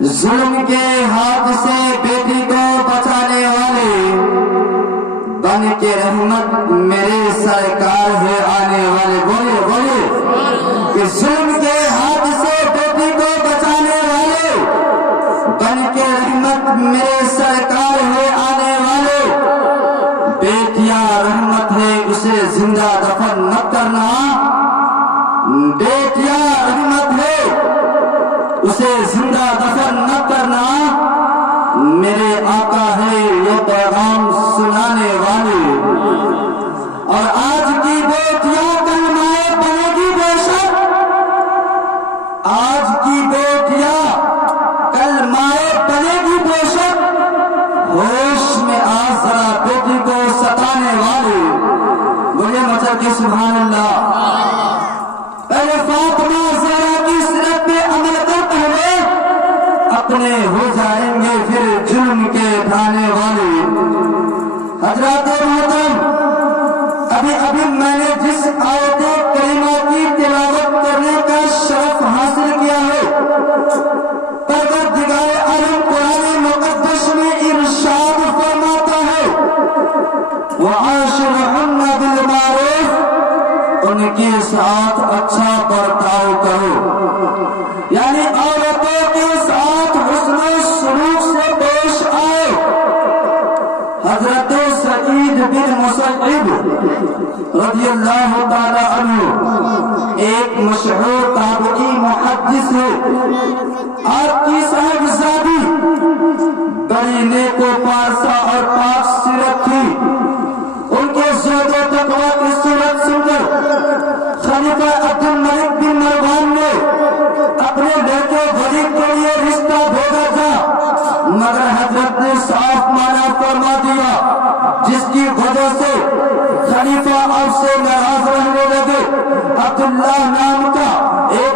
ظلم کے ہاتھ سے بیٹی کو بچانے والے بن کے رحمت میرے سرکار ہے آنے والے. بولے بولے کہ ظلم کے ہاتھ سے بیٹی کو بچانے والے بن کے رحمت میرے سرکار ہے آنے والے. بیٹیاں رحمت ہے اسے زندہ دفن نہ کرنا. بیٹیاں رحمت ہے اسے زندہ دفن نہ کرنا. میرے آقا ہے یہ پیغام سنانے والے. اور آج کی بیٹیاں کل مائیں بنے گی بے شک. آج کی بیٹیاں کل مائیں بنے گی بے شک. ہوش میں آ ذرا بیٹی کو ستانے والے. بولے مچل کے سبحان اللہ. پہلے فاطمہ زہرا کی سیرت پہ عمل کر پہلے اپنے ہو جائیں گے پھر جرم کے ڈھانے والے. حضرات محترم، ابھی میں نے جس آیت کریمہ کی تلاوت کرنے کا شرف حاصل کیا ہے، پروردگار عالم قرآن مقدس میں ارشاد فرماتا ہے وَعَاشِرْهُنَّ بِالْمَعْرُوفِ، ان کے ساتھ اچھا برتاؤ کرو. یعنی عورتوں کے ساتھ حسن سلوک سے پیش آئے. حضرت سعید بن مسیب رضی اللہ تعالی عنہ ایک مشہور تابعی محدث ہے. آپ کی صاحبزادی بڑی نیک و پارسا اور پاک سیرت تھی. ان کے زہد و تقویٰ کی صورت سن کر خلیفہ عبد الملک بن مروان نے اپنے لڑکے ولید کے لیے رشتہ بھیجا تھا، مگر حضرت نے صاف مانا فرما دیا، جس کی وجہ سے خلیفہ اب سے ناراض رہنے لگے. عبداللہ نام کا ایک